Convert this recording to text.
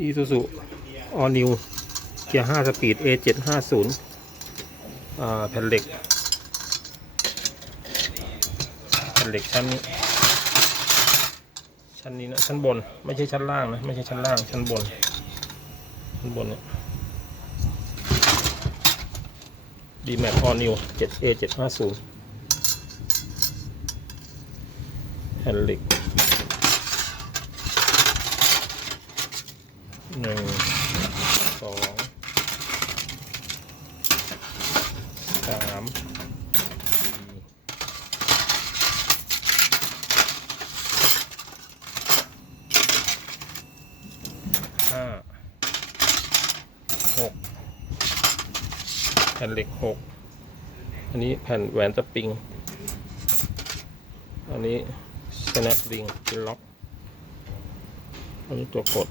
อีซูซูออนิวเกียร์5สปีด A750 อ่าแผ่นเหล็กแผ่นเหล็กชั้นนี้ ชั้นนี้นะชั้นบนไม่ใช่ชั้นล่างนะไม่ใช่ชั้นล่างชั้นบนชั้นบนเนี่ยดีแม็กออนิว 7A750 แผ่นเหล็ก หนึ่งสองสามสี่ห้าหกแผ่นเหล็กหกอันนี้แผ่นแหวนสปริง อันนี้ snap ring ล็อกอันนี้ตัวกด